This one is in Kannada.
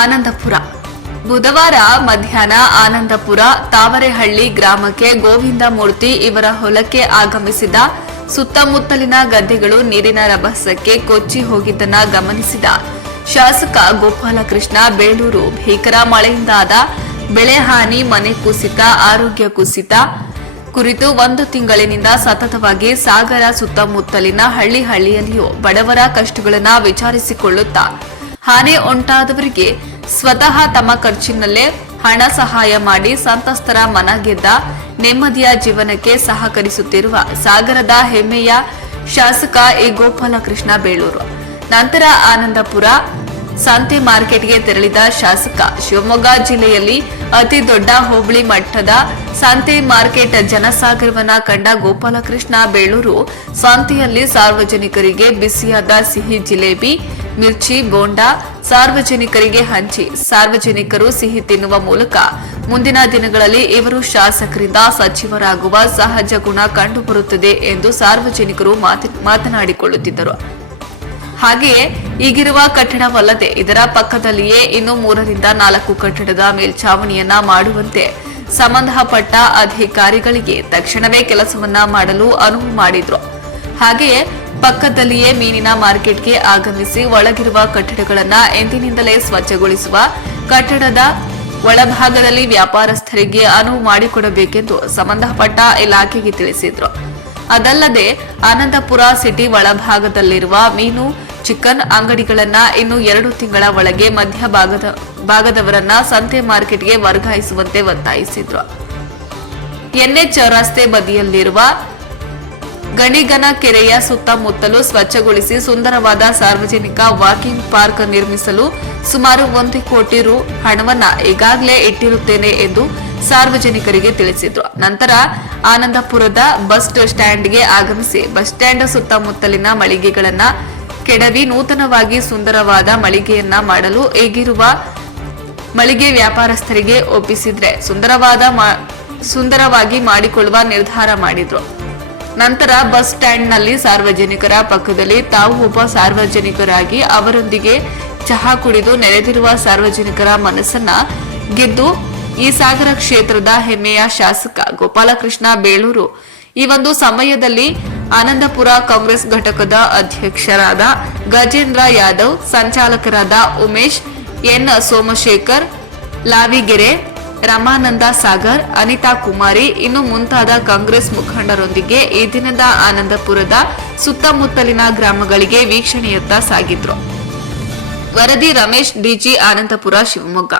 ಆನಂದಪುರ. ಬುಧವಾರ ಮಧ್ಯಾಹ್ನ ಆನಂದಪುರ ತಾವರೆಹಳ್ಳಿ ಗ್ರಾಮಕ್ಕೆ ಗೋವಿಂದ ಮೂರ್ತಿ ಇವರ ಹೊಲಕ್ಕೆ ಆಗಮಿಸಿದ ಸುತ್ತಮುತ್ತಲಿನ ಗದ್ದೆಗಳು ನೀರಿನ ರಭಸಕ್ಕೆ ಕೊಚ್ಚಿ ಹೋಗಿದ್ದನ್ನ ಗಮನಿಸಿದ ಶಾಸಕ ಗೋಪಾಲಕೃಷ್ಣ, ಬೇಲೂರು ಭೀಕರ ಮಳೆಯಿಂದಾದ ಬೆಳೆ ಹಾನಿ, ಮನೆ ಕುಸಿತ, ಆರೋಗ್ಯ ಕುಸಿತ ಕುರಿತು ಒಂದು ತಿಂಗಳಿನಿಂದ ಸತತವಾಗಿ ಸಾಗರ ಸುತ್ತಮುತ್ತಲಿನ ಹಳ್ಳಿ ಹಳ್ಳಿಯಲ್ಲಿಯೂ ಬಡವರ ಕಷ್ಟಗಳನ್ನು ವಿಚಾರಿಸಿಕೊಳ್ಳುತ್ತಾ ಹಾನಿ ಉಂಟಾದವರಿಗೆ ಸ್ವತಃ ತಮ್ಮ ಖರ್ಚಿನಲ್ಲೇ ಹಣ ಸಹಾಯ ಮಾಡಿ ಸಂತಸ್ತರ ಮನ ಗೆದ್ದ ನೆಮ್ಮದಿಯ ಜೀವನಕ್ಕೆ ಸಹಕರಿಸುತ್ತಿರುವ ಸಾಗರದ ಹೆಮ್ಮೆಯ ಶಾಸಕ ಎ. ಗೋಪಾಲಕೃಷ್ಣ ಬೇಳೂರು. ನಂತರ ಆನಂದಪುರ, ಸಂತೆ ಮಾರ್ಕೆಟ್ಗೆ ತೆರಳಿದ ಶಾಸಕ ಶಿವಮೊಗ್ಗ ಜಿಲ್ಲೆಯಲ್ಲಿ ಅತಿ ದೊಡ್ಡ ಹೋಬಳಿ ಮಟ್ಟದ ಸಂತೆ ಮಾರ್ಕೆಟ್ ಜನಸಾಗರವನ್ನ ಕಂಡ ಗೋಪಾಲಕೃಷ್ಣ ಬೇಳೂರು, ಸಂತೆಯಲ್ಲಿ ಸಾರ್ವಜನಿಕರಿಗೆ ಬಿಸಿಯಾದ ಸಿಹಿ ಜಿಲೇಬಿ ಮಿರ್ಚಿ, ಬೋಂಡಾ, ಸಾರ್ವಜನಿಕರಿಗೆ ಹಂಚಿ, ಸಾರ್ವಜನಿಕರು ಸಿಹಿ ತಿನ್ನುವ ಮೂಲಕ ಮುಂದಿನ ದಿನಗಳಲ್ಲಿ ಇವರು ಶಾಸಕರಿಂದ ಸಚಿವರಾಗುವ ಸಹಜ ಗುಣ ಕಂಡುಬರುತ್ತದೆ ಎಂದು ಸಾರ್ವಜನಿಕರು ಮಾತಿ- ಮಾತನಾಡಿಕೊಳ್ಳುತ್ತಿದ್ದರು. ಹಾಗೆಯೇ ಈಗಿರುವ ಕಟ್ಟಡವಲ್ಲದೆ ಇದರ ಪಕ್ಕದಲ್ಲಿಯೇ ಇನ್ನು ಮೂರರಿಂದ ನಾಲ್ಕು ಕಟ್ಟಡದ ಮೇಲ್ಛಾವಣಿಯನ್ನ ಮಾಡುವಂತೆ ಸಂಬಂಧಪಟ್ಟ ಅಧಿಕಾರಿಗಳಿಗೆ ತಕ್ಷಣವೇ ಕೆಲಸವನ್ನ ಮಾಡಲು ಅನುವು ಮಾಡಿದ್ರು. ಹಾಗೆಯೇ ಪಕ್ಕದಲ್ಲಿಯೇ ಮೀನಿನ ಮಾರ್ಕೆಟ್ಗೆ ಆಗಮಿಸಿ ಒಳಗಿರುವ ಕಟ್ಟಡಗಳನ್ನು ಎಂದಿನಿಂದಲೇ ಸ್ವಚ್ಛಗೊಳಿಸುವ ಕಟ್ಟಡದ ಒಳಭಾಗದಲ್ಲಿ ವ್ಯಾಪಾರಸ್ಥರಿಗೆ ಅನುವು ಮಾಡಿಕೊಡಬೇಕೆಂದು ಸಂಬಂಧಪಟ್ಟ ಇಲಾಖೆಗೆ ತಿಳಿಸಿದರು. ಅದಲ್ಲದೆ ಆನಂದಪುರ ಸಿಟಿ ಒಳಭಾಗದಲ್ಲಿರುವ ಮೀನು, ಚಿಕನ್ ಅಂಗಡಿಗಳನ್ನ ಇನ್ನು ಎರಡು ತಿಂಗಳ ಒಳಗೆ ಮಧ್ಯ ಭಾಗದ, ಭಾಗದವರನ್ನ ಸಂತೆ ಮಾರ್ಕೆಟ್ಗೆ ವರ್ಗಾಯಿಸುವಂತೆ ಒತ್ತಾಯಿಸಿದ್ರು. ಎನ್ಎಚ್ ರಸ್ತೆ ಬದಿಯಲ್ಲಿರುವ ಗಣಿಗನ ಕೆರೆಯ ಸುತ್ತಮುತ್ತಲು ಸ್ವಚ್ಛಗೊಳಿಸಿ ಸುಂದರವಾದ ಸಾರ್ವಜನಿಕ ವಾಕಿಂಗ್ ಪಾರ್ಕ್ ನಿರ್ಮಿಸಲು ಸುಮಾರು ಒಂದು ಕೋಟಿ ರು ಹಣವನ್ನ ಈಗಾಗಲೇ ಇಟ್ಟಿರುತ್ತೇನೆ ಎಂದು ಸಾರ್ವಜನಿಕರಿಗೆ ತಿಳಿಸಿದ್ರು. ನಂತರ ಆನಂದಪುರದ ಬಸ್ ಸ್ಟ್ಯಾಂಡ್ಗೆ ಆಗಮಿಸಿ ಬಸ್ ಸ್ಟ್ಯಾಂಡ್ ಸುತ್ತಮುತ್ತಲಿನ ಮಳಿಗೆಗಳನ್ನ ಕೆಡವಿ ನೂತನವಾಗಿ ಸುಂದರವಾದ ಮಳಿಗೆಯನ್ನ ಮಾಡಲು ಈಗಿರುವ ಮಳಿಗೆ ವ್ಯಾಪಾರಸ್ಥರಿಗೆ ಒಪ್ಪಿಸಿದ್ರೆ ಸುಂದರವಾದ ಸುಂದರವಾಗಿ ಮಾಡಿಕೊಳ್ಳುವ ನಿರ್ಧಾರ ಮಾಡಿದ್ರು. ನಂತರ ಬಸ್ ಸ್ಟ್ಯಾಂಡ್ನಲ್ಲಿ ಸಾರ್ವಜನಿಕರ ಪಕ್ಕದಲ್ಲಿ ತಾವು ಒಬ್ಬ ಸಾರ್ವಜನಿಕರಾಗಿ ಅವರೊಂದಿಗೆ ಚಹಾ ಕುಡಿದು ನೆರೆದಿರುವ ಸಾರ್ವಜನಿಕರ ಮನಸ್ಸನ್ನ ಗೆದ್ದು ಈ ಸಾಗರ ಕ್ಷೇತ್ರದ ಹೆಮ್ಮೆಯ ಶಾಸಕ ಗೋಪಾಲಕೃಷ್ಣ ಬೇಳೂರು. ಈ ಒಂದು ಸಮಯದಲ್ಲಿ ಆನಂದಪುರ ಕಾಂಗ್ರೆಸ್ ಘಟಕದ ಅಧ್ಯಕ್ಷರಾದ ಗಜೇಂದ್ರ ಯಾದವ್, ಸಂಚಾಲಕರಾದ ಉಮೇಶ್, ಎನ್ ಸೋಮಶೇಖರ್, ಲಾವಿಗೆರೆ ರಮಾನಂದ ಸಾಗರ್, ಅನಿತಾ ಕುಮಾರಿ, ಇನ್ನು ಮುಂತಾದ ಕಾಂಗ್ರೆಸ್ ಮುಖಂಡರೊಂದಿಗೆ ಈ ದಿನದ ಆನಂದಪುರದ ಸುತ್ತಮುತ್ತಲಿನ ಗ್ರಾಮಗಳಿಗೆ ವೀಕ್ಷಣೆಯತ್ತ ಸಾಗಿದ್ರು. ವರದಿ ರಮೇಶ್, ಡಿಜಿ ಆನಂದಪುರ ಶಿವಮೊಗ್ಗ.